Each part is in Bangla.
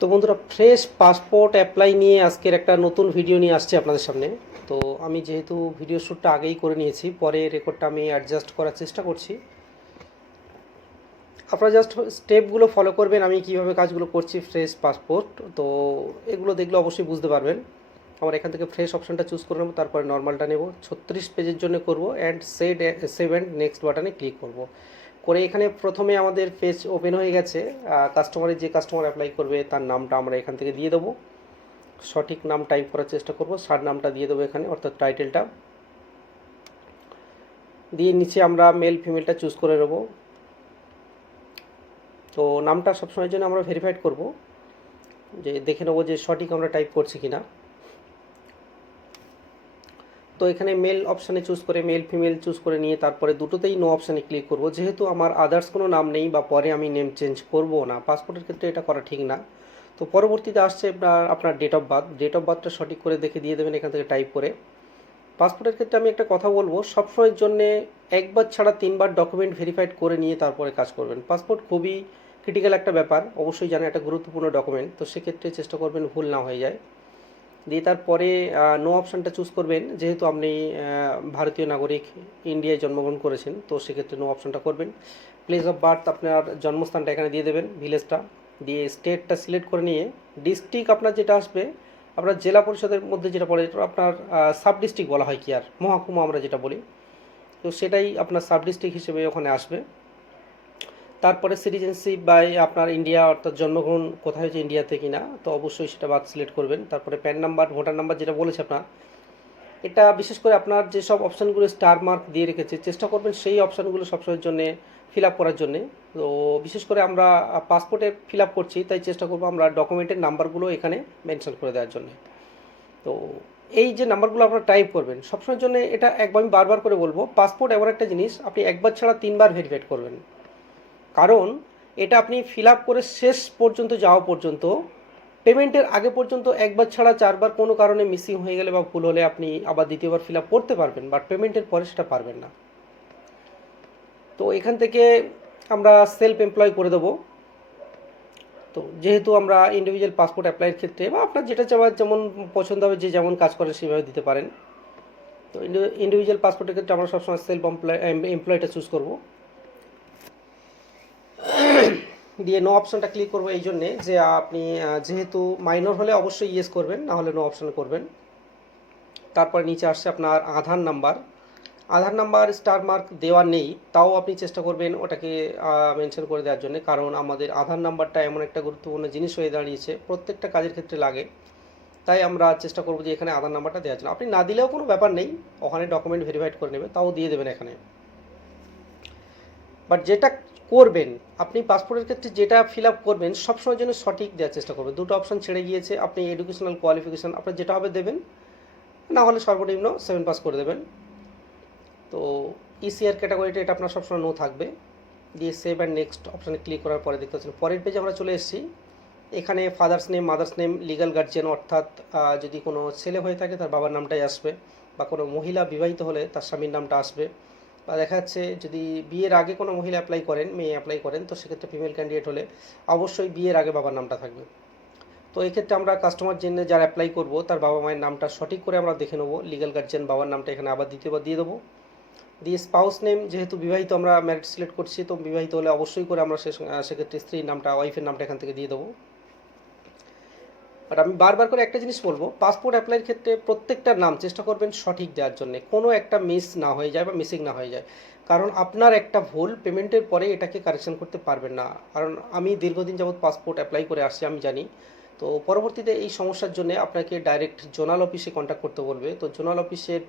তো বন্ধুরা, ফ্রেশ পাসপোর্ট অ্যাপ্লাই নিয়ে আজকের একটা নতুন ভিডিও নিয়ে আসছি আপনাদের সামনে। তো আমি যেহেতু ভিডিও শ্যুটটা আগেই করে নিয়েছি, পরে রেকর্ডটা আমি অ্যাডজাস্ট করার চেষ্টা করছি। আপনারা জাস্ট স্টেপগুলো ফলো করবেন, আমি কিভাবে কাজগুলো করছি ফ্রেশ পাসপোর্ট। তো এগুলো দেখলে অবশ্যই বুঝতে পারবেন। আমার এখান থেকে ফ্রেশ অপশানটা চুজ করে নেবো, তারপরে নর্মালটা নেব, 36 পেজের জন্য করব, অ্যান্ড সেভ অ্যান্ড নেক্সট বাটনে ক্লিক করব। করে এখানে প্রথমে আমাদের পেজ ওপেন হয়ে গেছে। কাস্টমারের যে কাস্টমার অ্যাপ্লাই করবে তার নামটা আমরা এখান থেকে দিয়ে দেবো। সঠিক নাম টাইপ করার চেষ্টা করব, সার নামটা দিয়ে দেবো এখানে, অর্থাৎ টাইটেলটা দিয়ে নিচে আমরা মেল ফিমেলটা চুজ করে নেব। তো নামটা সবসময়ের জন্য আমরা ভেরিফাইড করব, যে দেখে নেবো যে সঠিক আমরা টাইপ করছি কিনা। তো এখানে মেল অপশানে চুজ করে মেল ফিমেল চুজ করে নিয়ে তারপরে দুটোতেই নো অপশানে ক্লিক করব, যেহেতু আমার আদার্স কোনো নাম নেই বা পরে আমি নেম চেঞ্জ করব না, পাসপোর্টের ক্ষেত্রে এটা করা ঠিক না। তো পরবর্তীতে আসছে আপনার ডেট অফ বার্থটা সঠিক করে দেখে দিয়ে দেবেন এখান থেকে টাইপ করে। পাসপোর্টের ক্ষেত্রে আমি একটা কথা বলবো, সবসময়ের জন্যে একবার ছাড়া 3বার ডকুমেন্ট ভেরিফাইড করে নিয়ে তারপরে কাজ করবেন। পাসপোর্ট খুবই ক্রিটিক্যাল একটা ব্যাপার, অবশ্যই জানেন, একটা গুরুত্বপূর্ণ ডকুমেন্ট। তো সেক্ষেত্রে চেষ্টা করবেন ভুল না হয়ে যায়। দিয়ে তারপরে নো অপশানটা চুজ করবেন, যেহেতু আপনি ভারতীয় নাগরিক, ইন্ডিয়ায় জন্মগ্রহণ করেছেন, তো সেক্ষেত্রে নো অপশানটা করবেন। প্লেস অফ বার্থ আপনার জন্মস্থানটা এখানে দিয়ে দেবেন, ভিলেজটা দিয়ে স্টেটটা সিলেক্ট করে নিয়ে ডিস্ট্রিক্ট আপনার যেটা আসবে, আপনার জেলা পরিষদের মধ্যে যেটা পড়ে আপনার সাব ডিস্ট্রিক্ট বলা হয় কি আর, মহকুমা আমরা যেটা বলি, তো সেটাই আপনার সাব ডিস্ট্রিক্ট হিসেবে ওখানে আসবে। তারপরে সিটিজেনশিপ বাই আপনার ইন্ডিয়া, অর্থাৎ জন্মগ্রহণ কোথায় হয়েছে, ইন্ডিয়াতে কিনা, তো অবশ্যই সেটা বাদ সিলেক্ট করবেন। তারপরে প্যান নাম্বার, ভোটার নাম্বার যেটা বলেছে আপনার, এটা বিশেষ করে আপনার যেসব অপশানগুলো স্টার মার্ক দিয়ে রেখেছে, চেষ্টা করবেন সেই অপশানগুলো সবসময়ের জন্য ফিল আপ করার জন্যে। তো বিশেষ করে আমরা পাসপোর্টে ফিল আপ করছি, তাই চেষ্টা করবো আমরা ডকুমেন্টের নাম্বারগুলো এখানে মেনশন করে দেওয়ার জন্য। তো এই যে নাম্বারগুলো আপনারা টাইপ করবেন সবসময়ের জন্য, এটা একবার আমি বারবার করে বলবো, পাসপোর্ট এমন একটা জিনিস আপনি একবার ছাড়া 3বার ভেরিফাইড করবেন। কারণ এটা আপনি ফিল আপ করে শেষ পর্যন্ত যাওয়া পর্যন্ত, পেমেন্টের আগে পর্যন্ত একবার ছাড়া 4বার কোনো কারণে মিসিং হয়ে গেলে বা ভুল হলে আপনি আবার দ্বিতীয়বার ফিল আপ করতে পারবেন, বাট পেমেন্টের পরে সেটা পারবেন না। তো এখান থেকে আমরা সেলফ এমপ্লয় করে দেবো। তো যেহেতু আমরা ইন্ডিভিজুয়াল পাসপোর্ট অ্যাপ্লাইয়ের ক্ষেত্রে, বা আপনার যেটা চাওয়ার যেমন পছন্দ হবে, যে যেমন কাজ করেন সেভাবে দিতে পারেন। তো ইন্ডিভিজুয়াল পাসপোর্টের ক্ষেত্রে আমরা সবসময় সেলফ এমপ্লয়টা চুজ করব। দিয়ে নো অপশানটা ক্লিক করবো এই জন্যে যে আপনি যেহেতু মাইনর হলে অবশ্যই ইয়েস করবেন, না হলে নো অপশান করবেন। তারপর নিচে আসছে আপনার আধার নাম্বার স্টার মার্ক দেওয়া নেই, তাও আপনি চেষ্টা করবেন ওটাকে মেনশন করে দেওয়ার জন্য, কারণ আমাদের আধার নাম্বারটা এমন একটা গুরুত্বপূর্ণ জিনিস হয়ে দাঁড়িয়েছে, প্রত্যেকটা কাজের ক্ষেত্রে লাগে। তাই আমরা চেষ্টা করবো যে এখানে আধার নাম্বারটা দেওয়ার জন্য। আপনি না দিলেও কোনো ব্যাপার নেই, ওখানে ডকুমেন্ট ভেরিফাইড করে নেবে, তাও দিয়ে দেবেন এখানে। বাট যেটা করবেন আপনি পাসপোর্টের ক্ষেত্রে, যেটা ফিল আপ করবেন সবসময়ের জন্য সঠিক দেওয়ার চেষ্টা করবেন। দুটো অপশান ছেড়ে গিয়েছে, আপনি এডুকেশনাল কোয়ালিফিকেশান আপনার যেটা হবে দেবেন, না হলে সর্বনিম্ন 7 পাস করে দেবেন। তো ইসিআর ক্যাটাগরিটা এটা আপনার সবসময় নো থাকবে। দিয়ে সেভ অ্যান্ড নেক্সট অপশানে ক্লিক করার পরে দেখতে পাচ্ছেন পরের পেজে আমরা চলে এসেছি। এখানে father's name, mother's name, legal guardian, অর্থাৎ যদি কোনো ছেলে হয়ে থাকে তার বাবার নামটাই আসবে, বা কোনো মহিলা বিবাহিত হলে তার স্বামীর নামটা আসবে। বা দেখা যাচ্ছে যদি বিয়ের আগে কোনো মহিলা অ্যাপ্লাই করেন, মেয়ে অ্যাপ্লাই করেন, তো সেক্ষেত্রে ফিমেল ক্যান্ডিডেট হলে অবশ্যই বিয়ের আগে বাবার নামটা থাকবে। তো এক্ষেত্রে আমরা কাস্টমার জন্য যারা অ্যাপ্লাই করব তার বাবা মায়ের নামটা সঠিক করে আমরা দেখে নেবো, লিগ্যাল গার্জিয়ান বাবার নামটা এখানে আবার দ্বিতীয়বার দিয়ে দেবো। দিয়ে স্পাউস নেম, যেহেতু বিবাহিত আমরা ম্যারিড সিলেক্ট করছি, তো বিবাহিত হলে অবশ্যই করে আমরা সেক্ষেত্রে স্ত্রীর নামটা, ওয়াইফের নামটা এখান থেকে দিয়ে দেবো। বাট আমি বারবার করে একটা জিনিস বলবো, পাসপোর্ট অ্যাপ্লাইয়ের ক্ষেত্রে প্রত্যেকটা নাম চেষ্টা করবেন সঠিক দেওয়ার জন্য, কোনো একটা মিস না হয়ে যায় বা মিসিং না হয়ে যায়। কারণ আপনার একটা ভুল পেমেন্টের পরে এটাকে কারেকশন করতে পারবেন না। কারণ আমি দীর্ঘদিন যাবৎ পাসপোর্ট অ্যাপ্লাই করে আসছি, আমি জানি। তো পরবর্তীতে এই সমস্যার জন্য আপনাকে ডাইরেক্ট জোনাল অফিসে কন্ট্যাক্ট করতে বলবে। তো জোনাল অফিসের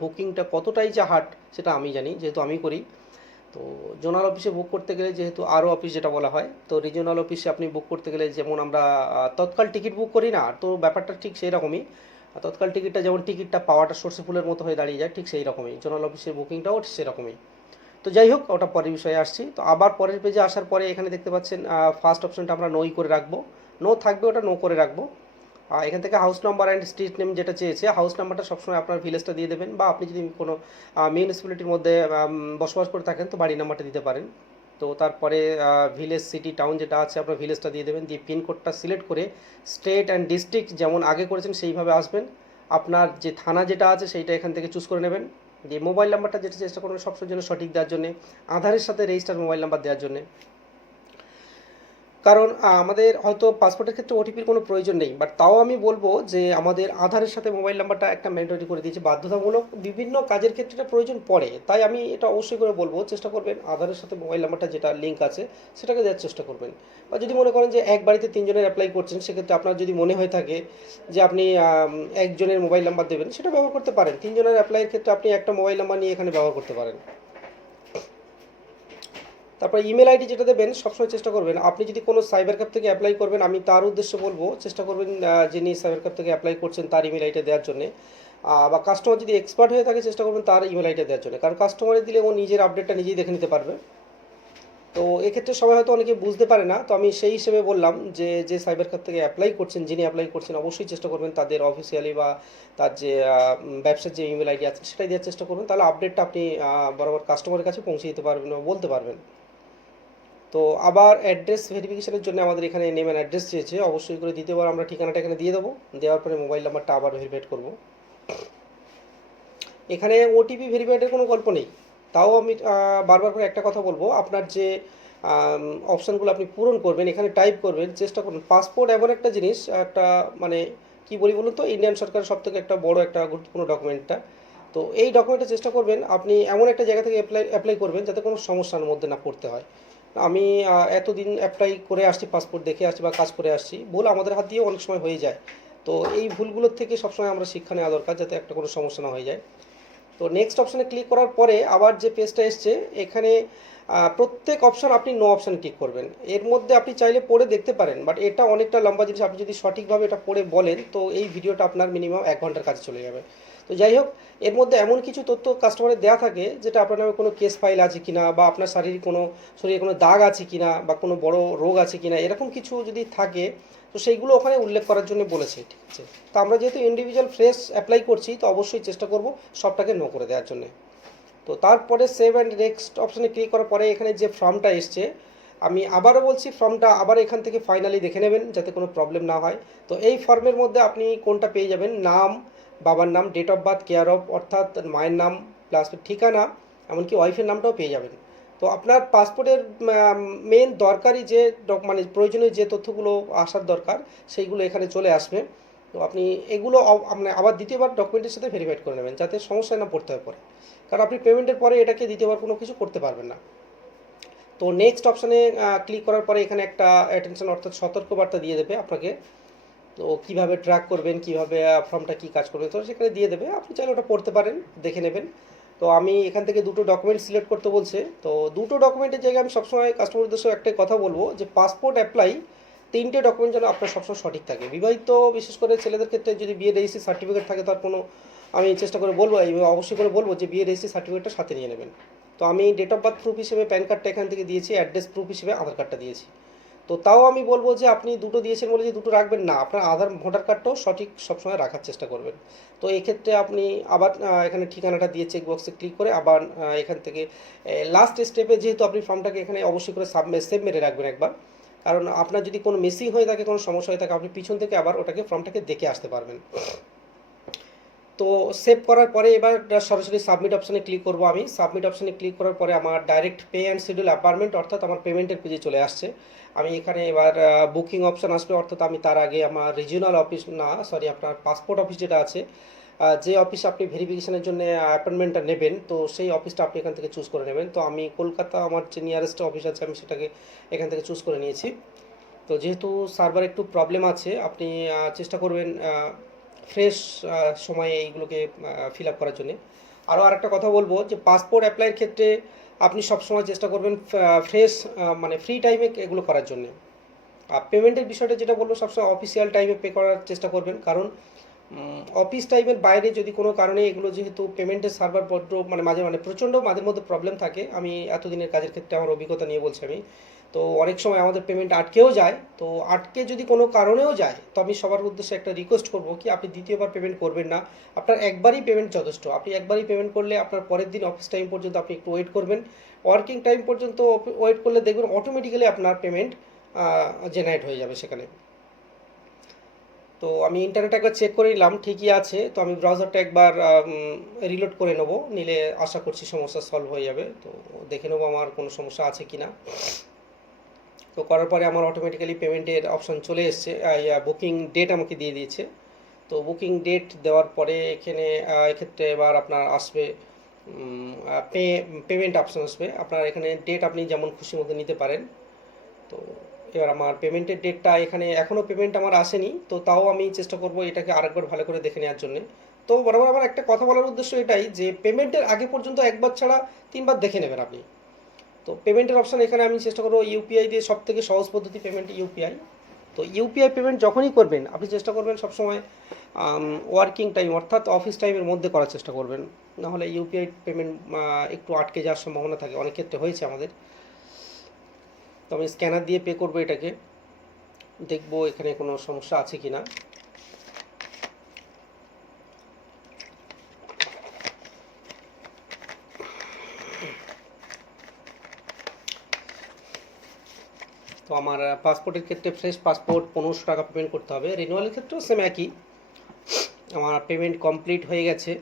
বুকিংটা কতটাই যে হার্ড সেটা আমি জানি, যেহেতু আমি করি। তো জোনাল অফিসে বুক করতে গেলে, যেহেতু আরও অফিস যেটা বলা হয়, তো রিজিওনাল অফিসে আপনি বুক করতে গেলে যেমন আমরা তৎকাল টিকিট বুক করি না, তো ব্যাপারটা ঠিক সেই রকমই। তৎকাল টিকিটটা যেমন টিকিটটা পাওয়াটা সর্ষে ফুলের মতো হয়ে দাঁড়িয়ে যায়, ঠিক সেই রকমই জোনাল অফিসের বুকিংটাও সেরকমই। তো যাই হোক, ওটা পরের বিষয়ে আসছি। তো আবার পরের পেজে আসার পরে এখানে দেখতে পাচ্ছেন ফার্স্ট অপশনটা আমরা নোই করে রাখবো, নো থাকবে ওটা নো করে রাখবো। এখান থেকে house number and street name যেটা চেয়েছে, হাউস নাম্বারটা সবসময় আপনার ভিলেজটা দিয়ে দেবেন, বা আপনি যদি কোনো মিউনিসিপ্যালিটির মধ্যে বসবাস করে থাকেন তো বাড়ি নাম্বারটা দিতে পারেন। তো তারপরে ভিলেজ সিটি টাউন যেটা আছে আপনার ভিলেজটা দিয়ে দেবেন, দিয়ে পিনকোডটা সিলেক্ট করে স্টেট অ্যান্ড ডিস্ট্রিক্ট যেমন আগে করেছেন সেইভাবে আসবেন। আপনার যে থানা যেটা আছে সেইটা এখান থেকে চুজ করে নেবেন। দিয়ে মোবাইল নাম্বারটা যেটা চেষ্টা করবেন সবসময়ের জন্য সঠিক দেওয়ার জন্য, আধারের সাথে রেজিস্টার মোবাইল নাম্বার দেওয়ার জন্য। কারণ আমাদের হয়তো পাসপোর্টের ক্ষেত্রে ওটিপির কোনো প্রয়োজন নেই, বাট তাও আমি বলবো যে আমাদের আধারের সাথে মোবাইল নাম্বারটা একটা ম্যান্ডেটরি করে দিয়েছে, বাধ্যতামূলক বিভিন্ন কাজের ক্ষেত্রে এটা প্রয়োজন পড়ে। তাই আমি এটা অবশ্যই করে বলবো চেষ্টা করবেন আধারের সাথে মোবাইল নাম্বারটা যেটা লিঙ্ক আছে সেটাকে দেওয়ার চেষ্টা করবেন। বা যদি মনে করেন যে এক বাড়িতে তিনজনের অ্যাপ্লাই করছেন, সেক্ষেত্রে আপনার যদি মনে হয়ে থাকে যে আপনি একজনের মোবাইল নাম্বার দেবেন, সেটা ব্যবহার করতে পারেন। তিনজনের অ্যাপ্লাইয়ের ক্ষেত্রে আপনি একটা মোবাইল নাম্বার নিয়ে এখানে ব্যবহার করতে পারেন। তারপর ইমেল আইডি যেটা দেবেন সবসময় চেষ্টা করবেন, আপনি যদি কোনো সাইবার ক্যাফ থেকে অ্যাপ্লাই করবেন, আমি তার উদ্দেশ্যে বলবো চেষ্টা করবেন যিনি সাইবার ক্যাফ থেকে অ্যাপ্লাই করছেন তার ইমেল আইডিটা দেওয়ার জন্য। বা কাস্টমার যদি এক্সপার্ট হয়ে থাকে চেষ্টা করবেন তার ইমেল আইডিটা দেওয়ার জন্য, কারণ কাস্টমারে দিলে ও নিজের আপডেটটা নিজেই দেখে নিতে পারবে। তো এক্ষেত্রে সবাই হয়তো অনেকে বুঝতে পারে না, তো আমি সেই হিসেবে বললাম যে যে সাইবার ক্যাফ থেকে অ্যাপ্লাই করছেন, যিনি অ্যাপ্লাই করছেন অবশ্যই চেষ্টা করবেন তাদের অফিসিয়ালি বা তার যে ব্যবসার যে ইমেল আইডি আছে সেটাই দেওয়ার চেষ্টা করবেন, তাহলে আপডেটটা আপনি বরাবর কাস্টমারের কাছে পৌঁছে দিতে পারবেন বা বলতে পারবেন। তো আবার অ্যাড্রেস ভেরিফিকেশনের জন্য আমাদের এখানে নেম অ্যান্ড অ্যাড্রেস চেয়েছে, অবশ্যই করে দ্বিতীয়বার আমরা ঠিকানাটা এখানে দিয়ে দেবো, দেওয়ার পরে মোবাইল নাম্বারটা আবার ভেরিফাইড করব। এখানে ওটিপি ভেরিফাইডের কোনো গল্প নেই। তাও আমি বারবার করে একটা কথা বলবো, আপনার যে অপশানগুলো আপনি পূরণ করবেন এখানে টাইপ করবেন, চেষ্টা করুন। পাসপোর্ট এমন একটা জিনিস, একটা মানে কি বলি বলুন তো, ইন্ডিয়ান সরকারের সব থেকে একটা বড় একটা গুরুত্বপূর্ণ ডকুমেন্টটা। তো এই ডকুমেন্টটা চেষ্টা করবেন আপনি এমন একটা জায়গা থেকে অ্যাপ্লাই করবেন যাতে কোনো সমস্যার মধ্যে না পড়তে হয়। আমি এতদিন অ্যাপ্লাই করে আসছি, পাসপোর্ট দেখে আসছি বা কাজ করে আসছি, ভুল আমাদের হাত দিয়েও অনেক সময় হয়ে যায়। তো এই ভুলগুলোর থেকে সবসময় আমরা শিক্ষা নেওয়া দরকার যাতে একটা কোনো সমস্যা না হয়ে যায়। তো নেক্সট অপশানে ক্লিক করার পরে আবার যে পেজটা এসছে এখানে প্রত্যেক অপশান আপনি নো অপশানে ক্লিক করবেন। এর মধ্যে আপনি চাইলে পড়ে দেখতে পারেন, বাট এটা অনেকটা লম্বা জিনিস, আপনি যদি সঠিকভাবে এটা পড়ে বলেন তো এই ভিডিওটা আপনার মিনিমাম 1 ঘন্টার কাছে চলে যাবে। তো যাই হোক, এর মধ্যে এমন কিছু তথ্য কাস্টমারের দেওয়া থাকে যেটা আপনার নামে কোনো কেস ফাইল আছে কিনা, বা আপনার শরীরে কোনো দাগ আছে কিনা, বা কোনো বড় রোগ আছে কিনা, এরকম কিছু যদি থাকে তো সেইগুলো ওখানে উল্লেখ করার জন্য বলেছে, ঠিক আছে। তো আমরা যেহেতু ইন্ডিভিজুয়াল ফ্রেশ অ্যাপ্লাই করছি তো অবশ্যই চেষ্টা করব সবটাকে নো করে দেওয়ার জন্য। তো তারপরে সেভ অ্যান্ড নেক্সট অপশানে ক্লিক করার পরে এখানে যে ফর্মটা এসছে, আমি আবারও বলছি ফর্মটা আবার এখান থেকে ফাইনালি দেখে নেবেন যাতে কোনো প্রবলেম না হয়। তো এই ফর্মের মধ্যে আপনি কোনটা পেয়ে যাবেন, নাম, বাবার নাম, date of birth, care of অর্থাৎ মায়ের নাম প্লাস ঠিকানা, এমনকি ওয়াইফের নামটাও পেয়ে যাবেন। তো আপনার পাসপোর্টের মেন দরকারি যে মানে প্রয়োজনীয় যে তথ্যগুলো আসার দরকার সেইগুলো এখানে চলে আসবে। তো আপনি এগুলো মানে আবার দ্বিতীয়বার ডকুমেন্টের সাথে ভেরিফাইড করে নেবেন যাতে সমস্যায় না পড়তে হয় পরে, কারণ আপনি পেমেন্টের পরে এটাকে দ্বিতীয়বার কোনো কিছু করতে পারবেন না। তো নেক্সট অপশানে ক্লিক করার পরে এখানে একটা অ্যাটেনশন অর্থাৎ সতর্কবার্তা দিয়ে দেবে আপনাকে। তো কীভাবে ট্র্যাক করবেন, কীভাবে ফর্মটা কী কাজ করবে, তো সেখানে দিয়ে দেবে, আপনি চাইলে ওটা পড়তে পারেন, দেখে নেবেন। তো আমি এখান থেকে দুটো ডকুমেন্ট সিলেক্ট করতে বলছে, তো দুটো ডকুমেন্টের জায়গায় আমি সবসময় কাস্টমার উদ্দেশ্যে একটাই কথা বলবো যে পাসপোর্ট অ্যাপ্লাই 3টে ডকুমেন্ট যেন আপনার সবসময় সঠিক থাকে। বিবাহিত বিশেষ করে ছেলেদের ক্ষেত্রে যদি বিয়ে রেজিস্ট্রি সার্টিফিকেট থাকে তার কোনো, আমি চেষ্টা করে বলবো অবশ্যই করে বলবো যে বিয়ে রেজিস্ট্রি সার্টিফিকেটটা সাথে নিয়ে নেবেন। তো আমি ডেট অফ বার্থ প্রুফ হিসেবে প্যান কার্ডটা এখান থেকে দিয়েছি, অ্যাড্রেস প্রুফ হিসেবে আধার কার্ডটা দিয়েছি। তো তাও আমি বলবো যে আপনি দুটো দিয়েছেন বলে যে দুটো রাখবেন না, আপনার আধার ভোটার কার্ডটাও সঠিক সবসময় রাখার চেষ্টা করবেন। তো এই ক্ষেত্রে আপনি আবার এখানে ঠিকানাটা দিয়ে চেক বক্সে ক্লিক করে আবার এখান থেকে লাস্ট স্টেপে যেহেতু আপনি ফর্মটাকে এখানে অবশ্যই করে সেভ মেরে রাখবেন একবার, কারণ আপনার যদি কোনো মিসিং হয়ে থাকে, কোনো সমস্যা হয়ে থাকে, আপনি পিছন থেকে আবার ওটাকে ফর্মটাকে দেখে আসতে পারবেন। তো সেভ করার পরে এবার সরাসরি সাবমিট অপশানে ক্লিক করব। আমি সাবমিট অপশানে ক্লিক করার পরে আমার direct pay and schedule apartment অর্থাৎ আমার পেমেন্টের পেজে চলে আসছে। আমি এখানে এবার বুকিং অপশান আসবে, অর্থাৎ আমি তার আগে আমার রিজিওনাল অফিস না সরি আপনার পাসপোর্ট অফিস যেটা আছে, যে অফিসে আপনি ভেরিফিকেশনের জন্য অ্যাপয়েন্টমেন্টটা নেবেন, তো সেই অফিসটা আপনি এখান থেকে চুজ করে নেবেন। তো আমি কলকাতা আমার যে নিয়ারেস্ট অফিস আছে আমি সেটাকে এখান থেকে চুজ করে নিয়েছি। তো যেহেতু সার্ভার একটু প্রবলেম আছে, আপনি চেষ্টা করবেন ফ্রেশ সময়ে এইগুলোকে ফিল আপ করার জন্যে। আরও আরেকটা কথা বলবো যে পাসপোর্ট অ্যাপ্লাইয়ের ক্ষেত্রে আপনি সবসময় চেষ্টা করবেন ফ্রেশ মানে ফ্রি টাইমে এগুলো করার জন্যে। আর পেমেন্টের বিষয়টা যেটা বলবো সবসময় অফিসিয়াল টাইমে পে করার চেষ্টা করবেন, কারণ অফিস টাইমের বাইরে যদি কোনো কারণে এগুলো যেহেতু পেমেন্টের সার্ভার বড্ড মানে প্রচণ্ড মাঝে মধ্যে প্রবলেম থাকে, আমি এতদিনের কাজের ক্ষেত্রে আমার অভিজ্ঞতা নিয়ে বলছি আমি। তো অনেক সময় আমাদের পেমেন্ট আটকেও যায়। তো আটকে যদি কোনো কারণেও যায়, তো আমি সবার উদ্দেশ্যে একটা রিকোয়েস্ট করবো কি আপনি দ্বিতীয়বার পেমেন্ট করবেন না। আপনার একবারই পেমেন্ট যথেষ্ট। আপনি একবারই পেমেন্ট করলে আপনার পরের দিন অফিস টাইম পর্যন্ত আপনি একটু ওয়েট করবেন। ওয়ার্কিং টাইম পর্যন্ত ওয়েট করলে দেখবেন অটোমেটিক্যালি আপনার পেমেন্ট জেনারেট হয়ে যাবে সেখানে। তো আমি ইন্টারনেট একবার চেক করে নিলাম, ঠিকই আছে। তো আমি ব্রাউজারটা একবার রিলোড করে নেবো, নিলে আশা করছি সমস্যা সলভ হয়ে যাবে। তো দেখে নেবো আমার কোনো সমস্যা আছে কি না। তো করার পরে আমার অটোমেটিক্যালি পেমেন্টের অপশন চলে এসছে, বুকিং ডেট আমাকে দিয়ে দিয়েছে। তো বুকিং ডেট দেওয়ার পরে এখানে এক্ষেত্রে এবার আপনার আসবে পেমেন্ট অপশন আসবে। আপনার এখানে ডেট আপনি যেমন খুশি মতো নিতে পারেন। তো এবার আমার পেমেন্টের ডেটটা এখানে এখনও পেমেন্ট আমার আসেনি, তো তাও আমি চেষ্টা করব এটাকে আরেকবার ভালো করে দেখে নেওয়ার জন্য। তো বরাবর আমার একটা কথা বলার উদ্দেশ্য এটাই যে পেমেন্টের আগে পর্যন্ত একবার ছাড়া 3বার দেখে নেবেন আপনি। তো পেমেন্টের অপশান এখানে আমি চেষ্টা করবো ইউপিআই দিয়ে, সব থেকে সহজ পদ্ধতি পেমেন্ট ইউপিআই। তো ইউপিআই পেমেন্ট যখনই করবেন আপনি চেষ্টা করবেন সবসময় ওয়ার্কিং টাইম অর্থাৎ অফিস টাইমের মধ্যে করার চেষ্টা করবেন, নাহলে ইউপিআই পেমেন্ট একটু আটকে যাওয়ার সম্ভাবনা থাকে, অনেক ক্ষেত্রে হয়েছে আমাদের। তো আমি স্ক্যানার দিয়ে পে করবো এটাকে, দেখবো এখানে কোনো সমস্যা আছে কি না। তো আমার পাসপোর্টের ক্ষেত্রে ফ্রেশ পাসপোর্ট 1500 টাকা পেমেন্ট করতে হবে। রিনিউয়ালের ক্ষেত্রেও সেম একই। আমার পেমেন্ট কমপ্লিট হয়ে গেছে,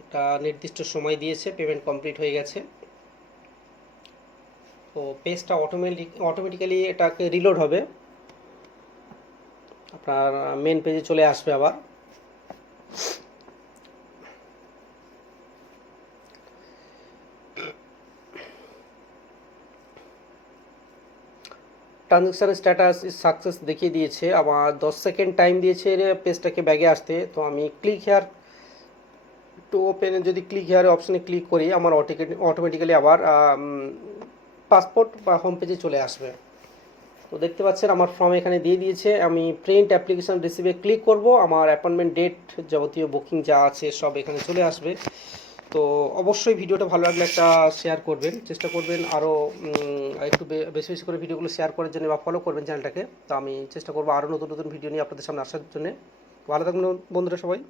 একটা নির্দিষ্ট সময় দিয়েছে, পেমেন্ট কমপ্লিট হয়ে গেছে। তো পেজটা অটোমেটিক্যালি এটাকে রিলোড হবে, আপনার মেন পেজে চলে আসবে আবার। ট্রানজ্যাকশান স্ট্যাটাস ইজ সাকসেস দেখিয়ে দিয়েছে, আমার 10 সেকেন্ড টাইম দিয়েছে পেজটাকে ব্যাগে আসতে। তো আমি ক্লিক হেয়ার টু ওপেনে যদি ক্লিক হেয়ার অপশানে ক্লিক করি আমার অটোমেটিক্যালি আবার পাসপোর্ট বা হোম পেজে চলে আসবে। তো দেখতে পাচ্ছেন আমার ফর্ম এখানে দিয়ে দিয়েছে, আমি প্রিন্ট অ্যাপ্লিকেশন রিসিভে ক্লিক করব, আমার অ্যাপয়েন্টমেন্ট ডেট যাবতীয় বুকিং যা আছে সব এখানে চলে আসবে। তো অবশ্যই ভিডিওটা ভালো লাগলে একটা শেয়ার করবেন, চেষ্টা করবেন আরও একটু বেশি বেশি করে ভিডিওগুলো শেয়ার করার জন্য বা ফলো করবেন চ্যানেলটাকে। তো আমি চেষ্টা করবো আরও নতুন নতুন ভিডিও নিয়ে আপনাদের সামনে আসার জন্য। ভালো থাকবেন বন্ধুরা সবাই।